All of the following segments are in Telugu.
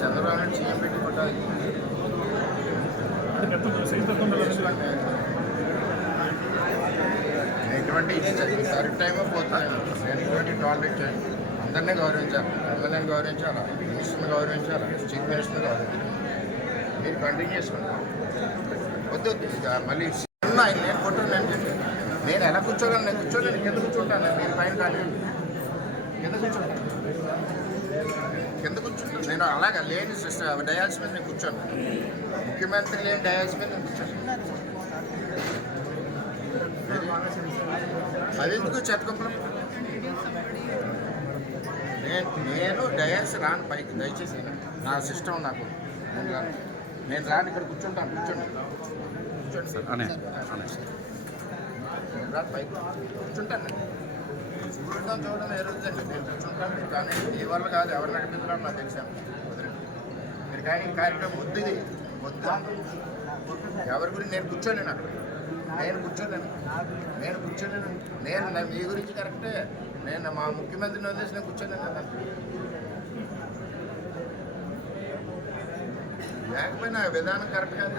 చంద్రబాబు సీఎం పెట్టి కొట్టాలి. ఎటువంటి కరెక్ట్ టైంలో పోతాను. నేను ఎటువంటి టాలరేట్ చేయండి. అందరినీ గౌరవించాలి. ఎమ్మెల్యేని గౌరవించాలా, మినిస్టర్ని గౌరవించాలా, చీఫ్ మినిస్టర్ని గౌరవించాలి. మీరు కంటిన్యూ చేసుకుంటాను. వద్దు మళ్ళీ ఆయన నేను కొట్టాను. నేను ఎలా కూర్చోగలను? నేను కూర్చోలేను. కింద కూర్చుంటాను. మీరు పైన కానీ కింద కూర్చుంటాను. నేను అలాగా లేని డయాల్స్ మీద నేను కూర్చోను. ముఖ్యమంత్రి లేని డయాల్స్ మీద నేను కూర్చోను. అది ఎందుకు చెత్తకుంపడం? నేను డయాల్స్ రాను పైకి. దయచేసి నా సిస్టమ్ నాకు నేను రాను. ఇక్కడ కూర్చుంటాను. కూర్చోండి సార్. నేను రాను పైకి కూర్చుంటాను. చూడడం ఏ రోజండి. నేను కూర్చుంటాను. కానీ ఈ వల్ల కాదు, ఎవరు నడిపించడం నాకు తెలిసాను. మీరు కానీ కార్యక్రమం వద్దు. ఇది వద్దు. ఎవరి గురించి నేను కూర్చోలేను. అక్కడ నేను కూర్చోలేను. నేను మీ గురించి కరెక్టే. నేను మా ముఖ్యమంత్రిని వదిలేసి నేను కూర్చోలేను కదా. లేకపోయినా విధానం కరెక్ట్ కాదు.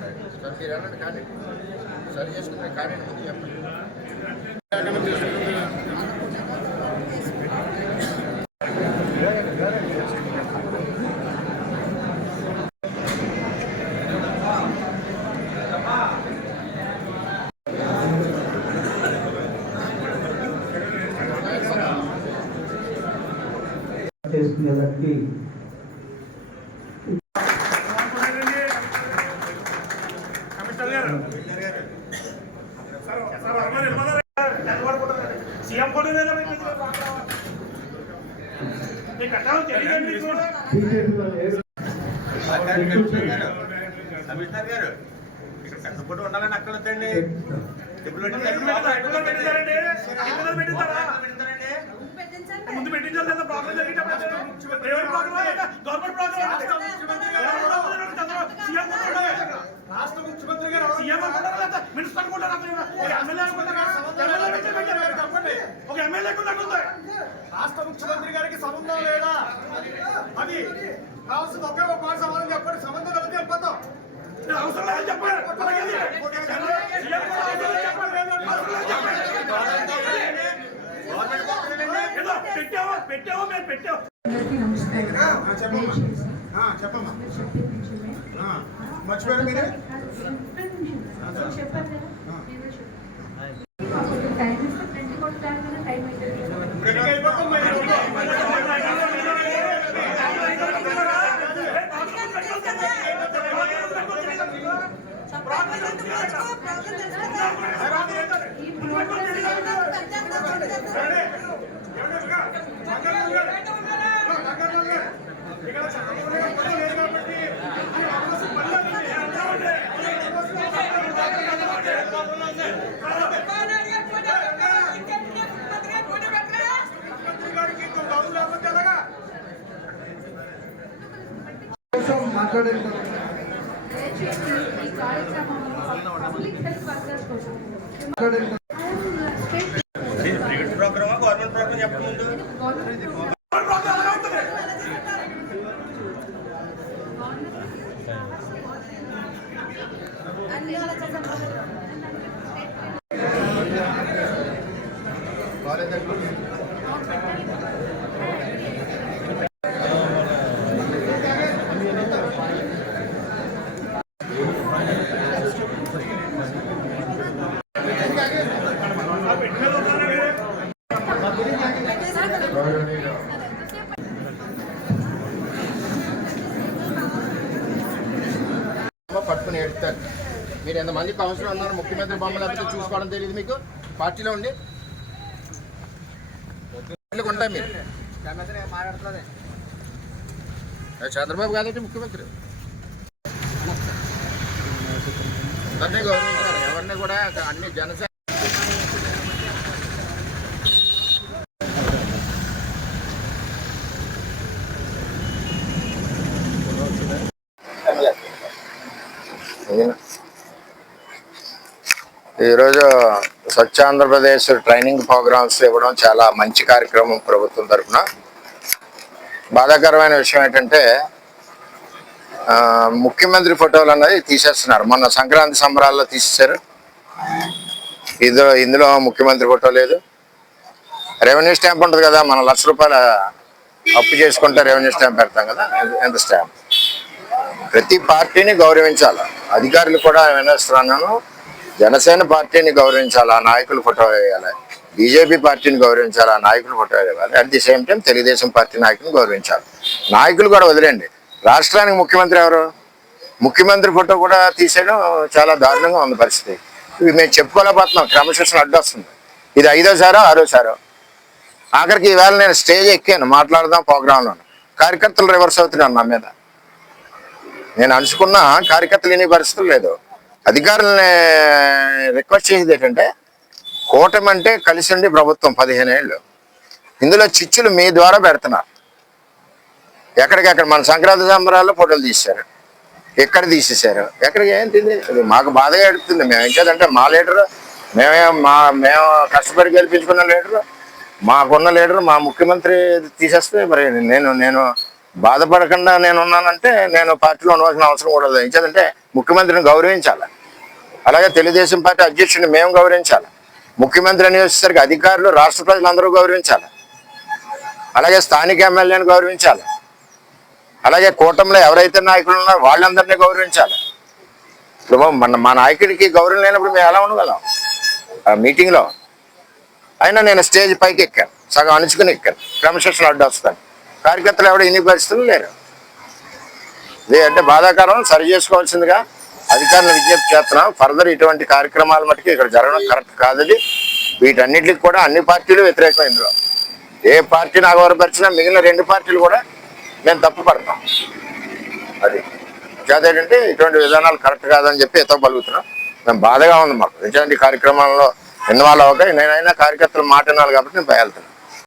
సార్ మీరు వెళ్ళండి. కానీ సరి చేసుకుని కానీ ముందు చెప్పండి. చేసుకునేదానికి కమిషనర్ గారు కట్టుబడి ఉండాలని అక్కడ వద్దండి. ముందు పెట్టించాలి లేదా ప్రాబ్లం జరిగేటప్పుడు రాష్ట్ర ముఖ్యమంత్రి గారు సీఎం అనుకుంటారా, మినిస్టర్ అనుకుంటారా, ఎమ్మెల్యే అనుకుంటారా? ఒక ఎమ్మెల్యే రాష్ట్ర ముఖ్యమంత్రి గారికి సంబంధం లేదా? అది కావాల్సింది ఒకే ఒక మాట సమాధానం చెప్పండి. సంబంధం లేదు వెళ్ళిపోతాం. అవసరం లేదని చెప్పండి. పెట్టావో మేము పెట్టావు. చెప్పమ్మా. మర్చిపోయారు మీరే చెప్పండి. ప్రోగ్రామా గవర్నమెంట్ ప్రోగ్రామ్ చెప్పక ముందు గౌరవనీయులు పట్టుకుని ఏడుతారు. మీరు ఎంతమంది కౌన్సిలర్ ఉన్నారు, ముఖ్యమంత్రి బొమ్మ లేకపోతే చూసుకోవడం తెలియదు మీకు పార్టీలో ఉండి ఉంటాయి. మీరు చంద్రబాబు గారు ముఖ్యమంత్రి అందరినీ గౌరవించారు. ఎవరిని కూడా అన్ని జనసేన ఈరోజు స్వచ్ఛ ఆంధ్రప్రదేశ్ ట్రైనింగ్ ప్రోగ్రామ్స్ ఇవ్వడం చాలా మంచి కార్యక్రమం ప్రభుత్వం తరఫున. బాధాకరమైన విషయం ఏంటంటే ముఖ్యమంత్రి ఫోటోలు అన్నది తీసేస్తున్నారు. మొన్న సంక్రాంతి సంబరాల్లో తీసేశారు. ఇందులో ముఖ్యమంత్రి ఫోటో లేదు. రెవెన్యూ స్టాంప్ ఉంటుంది కదా, మనం ₹1,00,000 అప్పు చేసుకుంటే రెవెన్యూ స్టాంప్ పెడతాం కదా, ఎంత స్టాంప్. ప్రతి పార్టీని గౌరవించాలి. అధికారులు కూడా వినేస్తున్నాను, జనసేన పార్టీని గౌరవించాలి, ఆ నాయకులు ఫోటో వేయాలి. బీజేపీ పార్టీని గౌరవించాలి, ఆ నాయకులు ఫోటో వేయాలి. At the same time Telugu Desam party నాయకులను గౌరవించాలి. నాయకులు కూడా వదిలేండి, రాష్ట్రానికి ముఖ్యమంత్రి ఎవరు? ముఖ్యమంత్రి ఫోటో కూడా తీసేయడం చాలా దారుణంగా ఉంది పరిస్థితి. ఇవి మేము చెప్పుకోలేకపోతున్నాం, క్రమశిక్షణ అడ్డు వస్తుంది. ఇది 5వ సారో 6వ ఆఖరికి ఈవేళ నేను స్టేజ్ ఎక్కాను, మాట్లాడదాం ప్రోగ్రాంలో. కార్యకర్తలు రివర్స్ అవుతున్నారు నా మీద. నేను అనుకున్న కార్యకర్తలు వినే పరిస్థితులు లేదు. అధికారులని రిక్వెస్ట్ చేసేది ఏంటంటే, కూటమి అంటే కలిసి ఉండి ప్రభుత్వం 15 ఏళ్ళు, ఇందులో చిచ్చులు మీ ద్వారా పెడుతున్నారు. ఎక్కడికెక్కడ మన సంక్రాంతి సంబరాల్లో ఫోటోలు తీశారు, ఎక్కడ తీసేశారు, ఎక్కడికి ఏం తింది. మాకు బాధగా ఎడుతుంది. మేము ఏం చేద్దంటే మా లీడరు, మేము కష్టపడి గెలిపించుకున్న లీడరు, మాకున్న లీడరు మా ముఖ్యమంత్రి తీసేస్తే మరి నేను బాధపడకుండా నేను ఉన్నానంటే నేను పార్టీలో ఉండవలసిన అవసరం కూడా లేదు. ఏంటంటే ముఖ్యమంత్రిని గౌరవించాలి. అలాగే తెలుగుదేశం పార్టీ అధ్యక్షుడిని మేము గౌరవించాలి. ముఖ్యమంత్రి అని వచ్చేసరికి అధికారులు, రాష్ట్ర ప్రజలందరూ గౌరవించాలి. అలాగే స్థానిక ఎమ్మెల్యేని గౌరవించాలి. అలాగే కూటమిలో ఎవరైతే నాయకులు ఉన్నారో వాళ్ళందరినీ గౌరవించాలి. ఇప్పుడు మా నాయకుడికి గౌరవం లేనప్పుడు మేము ఎలా ఉండగలం ఆ మీటింగ్లో? అయినా నేను స్టేజ్ పైకి ఎక్కాను, సగం అణుచుకుని ఎక్కాను, క్రమశిక్షణ అడ్డు వస్తాను. కార్యకర్తలు ఎవడో ఇన్ని పరిస్థితులు లేరు. ఇది అంటే బాధాకరం. సరి చేసుకోవాల్సిందిగా అధికారులను విజ్ఞప్తి చేస్తున్నాం. ఫర్దర్ ఇటువంటి కార్యక్రమాల మటుకు ఇక్కడ జరగడం కరెక్ట్ కాదు. వీటన్నిటికి కూడా అన్ని పార్టీలు వ్యతిరేకం. ఇందులో ఏ పార్టీని అగౌరవపరిచినా మిగిలిన 2 పార్టీలు కూడా మేము తప్పు పడతాం. అది ఏంటంటే ఇటువంటి విధానాలు కరెక్ట్ కాదని చెప్పి ఎతో పలుకుతున్నాం. మేము బాధగా ఉంది మాకు ఇటువంటి కార్యక్రమాల్లో ఇన్వాల్వ్ అవ్వక. నేనైనా కార్యకర్తలు మాట వినాలి కాబట్టి నేను వెళ్తున్నాను.